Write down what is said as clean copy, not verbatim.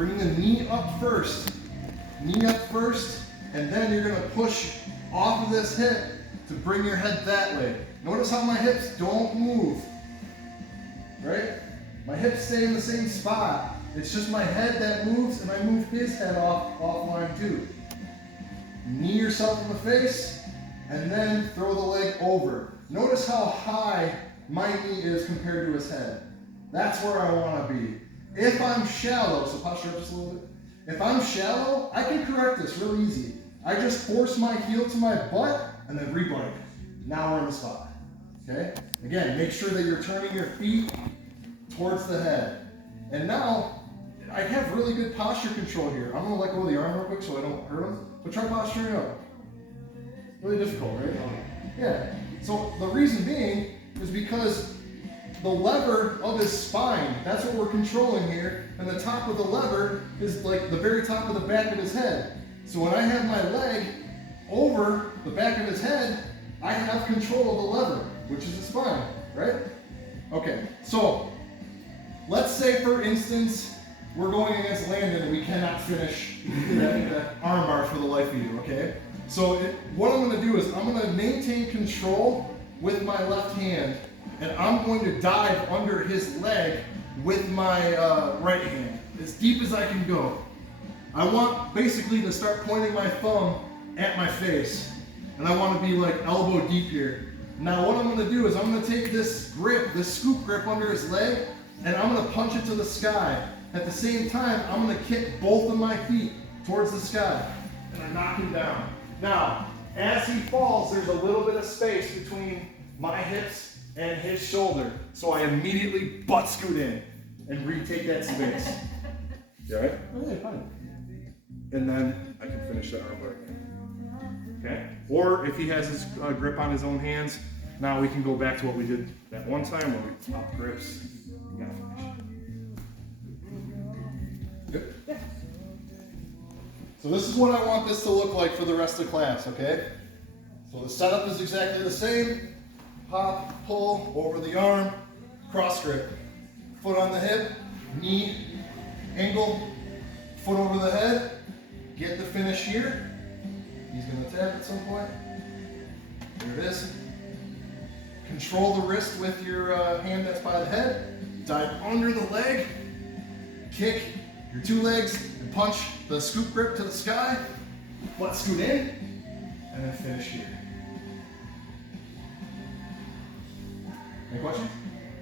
bring the knee up first. Knee up first, and then you're gonna push off of this hip to bring your head that way. Notice how my hips don't move, right? My hips stay in the same spot. It's just my head that moves, and I move his head offline too. Knee yourself in the face, and then throw the leg over. Notice how high my knee is compared to his head. That's where I want to be. If I'm shallow, so posture up just a little bit. If I'm shallow, I can correct this real easy. I just force my heel to my butt and then rebutt it. Now we're in the spot. Okay? Again, make sure that you're turning your feet towards the head. And now, I have really good posture control here. I'm going to let go of the arm real quick so I don't hurt him. But try posturing up. Really difficult, right? Yeah. So the reason being is because the lever of his spine, that's what we're controlling here, and the top of the lever is like the very top of the back of his head. So when I have my leg over the back of his head, I have control of the lever, which is the spine, right? Okay, so let's say for instance, we're going against Landon and we cannot finish that arm bar for the life of you, okay? So what I'm gonna do is I'm gonna maintain control with my left hand, and I'm going to dive under his leg with my right hand, as deep as I can go. I want basically to start pointing my thumb at my face, and I want to be like elbow deep here. Now what I'm going to do is I'm going to take this grip, this scoop grip under his leg, and I'm going to punch it to the sky. At the same time, I'm going to kick both of my feet towards the sky, and I knock him down. Now, as he falls, there's a little bit of space between my hips and his shoulder. So I immediately butt scoot in and retake that space. You all right? Oh, yeah, fine. And then I can finish that armbar again. Okay? Or if he has his grip on his own hands, now we can go back to what we did that one time where we pop grips. You gotta finish. Good? Yeah. So this is what I want this to look like for the rest of class, okay? So the setup is exactly the same. Pop, pull, over the arm, cross grip. Foot on the hip, knee, angle, foot over the head. Get the finish here. He's gonna tap at some point. There it is. Control the wrist with your hand that's by the head. Dive under the leg. Kick your two legs and punch the scoop grip to the sky. Butt scoot in, and then finish here. Any questions?